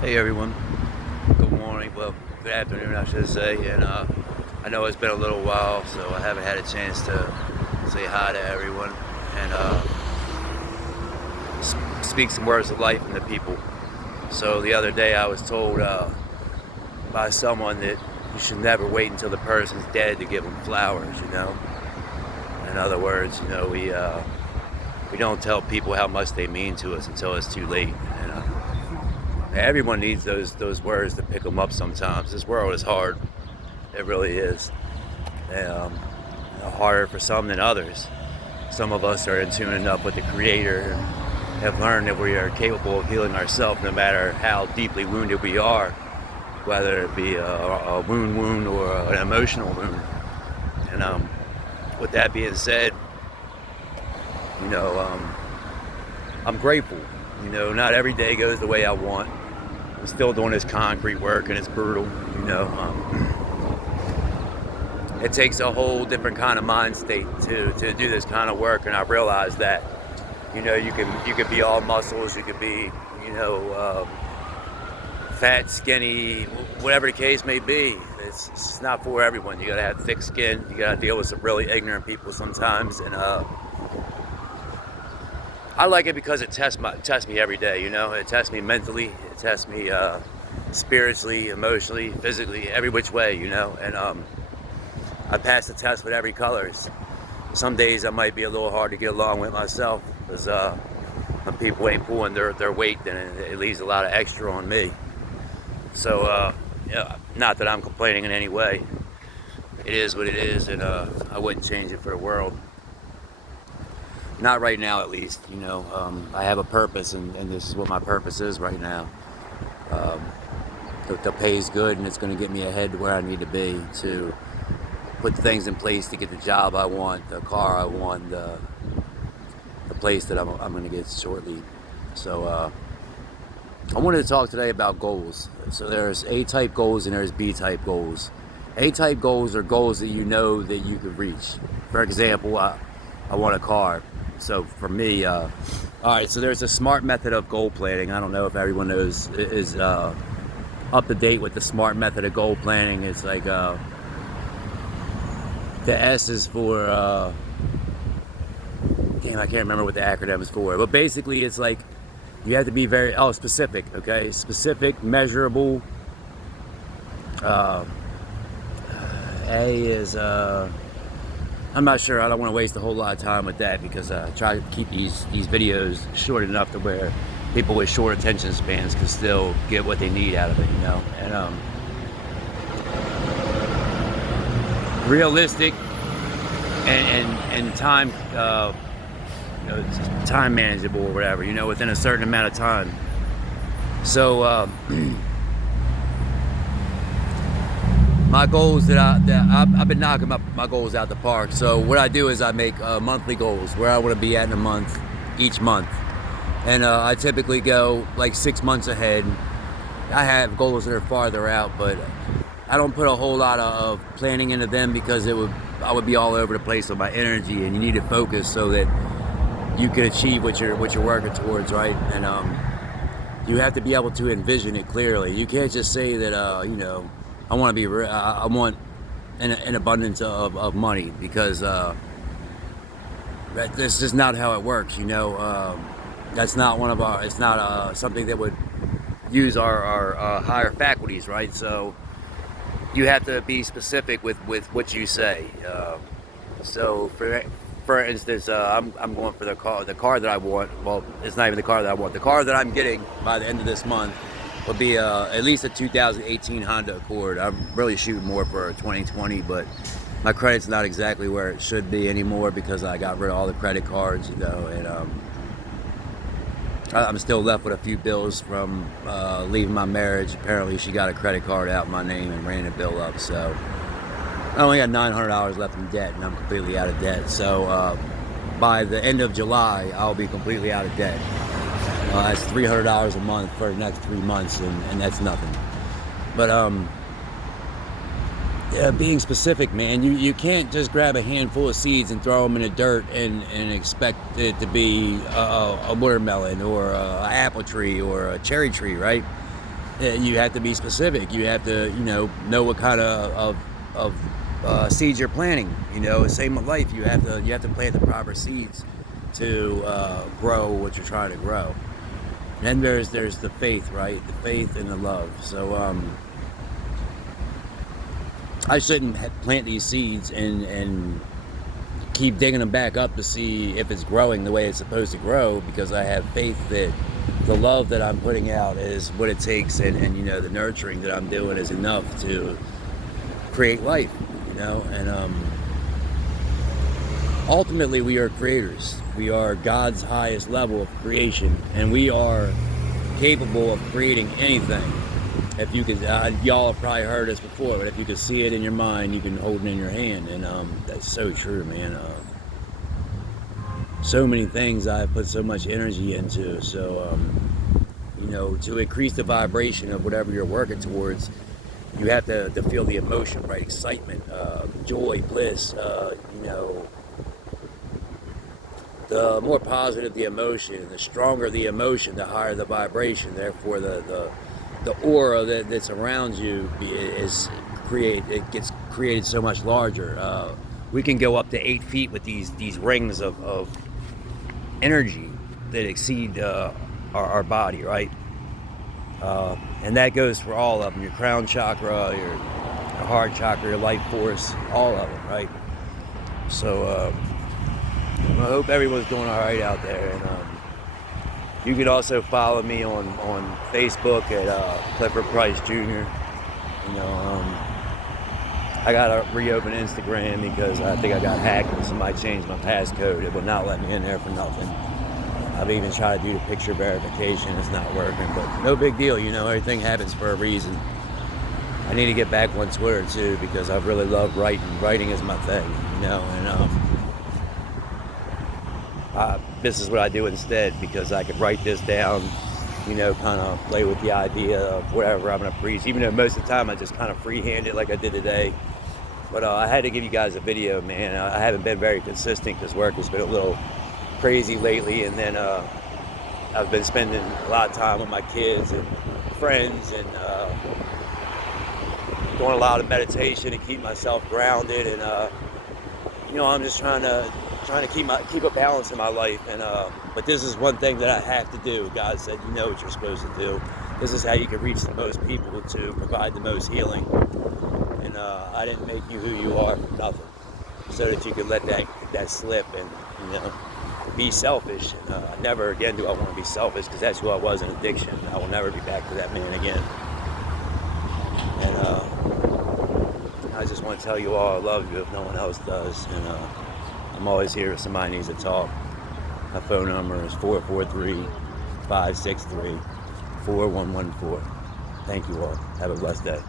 Hey everyone, good morning, well, good afternoon I should say, and I know it's been a little while, so I haven't had a chance to say hi to everyone and speak some words of life into people. So the other day I was told by someone that you should never wait until the person's dead to give them flowers, you know? In other words, you know, we don't tell people how much they mean to us until it's too late. And everyone needs those words to pick them up sometimes. This world is hard. It really is. Um, Harder for some than others. Some of us are in tune enough with the Creator and have learned that we are capable of healing ourselves no matter how deeply wounded we are, whether it be a wound or an emotional wound. And with that being said, you know, I'm grateful. You know, not every day goes the way I want. I'm still doing this concrete work and it's brutal, you know. It takes a whole different kind of mind state to do this kind of work, and I realized that, you know, you could be all muscles, you could be, you know, fat, skinny, whatever the case may be. It's not for everyone. You gotta have thick skin. You gotta deal with some really ignorant people sometimes, and I like it because it tests me every day. You know, it tests me mentally, it tests me spiritually, emotionally, physically, every which way. You know, and I pass the test with every colors. Some days I might be a little hard to get along with myself because when people ain't pulling their weight, then it leaves a lot of extra on me. So, yeah, not that I'm complaining in any way. It is what it is, and I wouldn't change it for the world. Not right now, at least. You know, I have a purpose, and this is what my purpose is right now. Um, the pay's good, and it's going to get me ahead to where I need to be to put things in place to get the job I want, the car I want, the place that I'm going to get shortly. So I wanted to talk today about goals. So there's A-type goals and there's B-type goals. A-type goals are goals that you know that you could reach. For example, I want a car. So for me, all right, so there's a smart method of goal planning. I don't know if everyone is up to date with the smart method of goal planning. It's like the S is for, damn, I can't remember what the acronym is for. But basically, it's like you have to be very, specific, okay? Specific, measurable. Uh, A is, I'm not sure. I don't want to waste a whole lot of time with that because I try to keep these videos short enough to where people with short attention spans can still get what they need out of it, you know? And realistic and time, you know, time manageable or whatever, you know, within a certain amount of time. So my goals that I've been knocking my goals out the park. So what I do is I make monthly goals where I want to be at in a month, each month, and I typically go like 6 months ahead. I have goals that are farther out, but I don't put a whole lot of planning into them because I would be all over the place with my energy, and you need to focus so that you can achieve what you're working towards, right? And you have to be able to envision it clearly. You can't just say that you know, I want to be I want an abundance of money because that's just not how it works, you know. That's not one of our, it's not something that would use our higher faculties, right? So you have to be specific with what you say. So for instance, I'm going for the car that I want. Well, it's not even the car that I want. The car that I'm getting by the end of this month will be at least a 2018 Honda Accord. I'm really shooting more for a 2020, but my credit's not exactly where it should be anymore because I got rid of all the credit cards, you know, and I'm still left with a few bills from leaving my marriage. Apparently she got a credit card out in my name and ran the bill up, so I only got $900 left in debt, and I'm completely out of debt. So by the end of July, I'll be completely out of debt. That's $300 a month for the next 3 months, and that's nothing. But yeah, being specific, man, you can't just grab a handful of seeds and throw them in the dirt and expect it to be a watermelon or an apple tree or a cherry tree, right? You have to be specific. You have to, know what kind of seeds you're planting. Same with life. You have to plant the proper seeds to grow what you're trying to grow. And then there's the faith, right? The faith and the love. So I shouldn't plant these seeds and keep digging them back up to see if it's growing the way it's supposed to grow, because I have faith that the love that I'm putting out is what it takes, and the nurturing that I'm doing is enough to create life, and ultimately we are creators. We are God's highest level of creation, and we are capable of creating anything. If you could, y'all have probably heard this before, but if you could see it in your mind, you can hold it in your hand, and that's so true, man. So many things I put so much energy into, so to increase the vibration of whatever you're working towards, you have to feel the emotion, right? Excitement, joy, bliss, the more positive the emotion, the stronger the emotion, the higher the vibration. Therefore, the aura that's around you it gets created so much larger. We can go up to 8 feet with these rings of energy that exceed our body, right? And that goes for all of them: your crown chakra, your heart chakra, your life force, all of them, right? So I hope everyone's doing all right out there, and you can also follow me on Facebook at Clifford Price Jr. I gotta reopen Instagram because I think I got hacked and somebody changed my passcode. It would not let me in there for nothing. I've even tried to do the picture verification. It's not working, but no big deal. Everything happens for a reason. I need to get back on Twitter too, because I really love writing. Writing is my thing, and this is what I do instead, because I could write this down, kind of play with the idea of whatever I'm going to preach, even though most of the time I just kind of freehand it like I did today. But I had to give you guys a video, man. I haven't been very consistent because work has been a little crazy lately, and then I've been spending a lot of time with my kids and friends, and doing a lot of meditation to keep myself grounded, and I'm just trying to keep a balance in my life, and but this is one thing that I have to do. God said, you know what you're supposed to do. This is how you can reach the most people to provide the most healing. And I didn't make you who you are for nothing, so that you could let that slip and be selfish. And never again do I want to be selfish, because that's who I was in addiction. I will never be back to that man again. And I just want to tell you all I love you if no one else does. And I'm always here if somebody needs to talk. My phone number is 443-563-4114. Thank you all. Have a blessed day.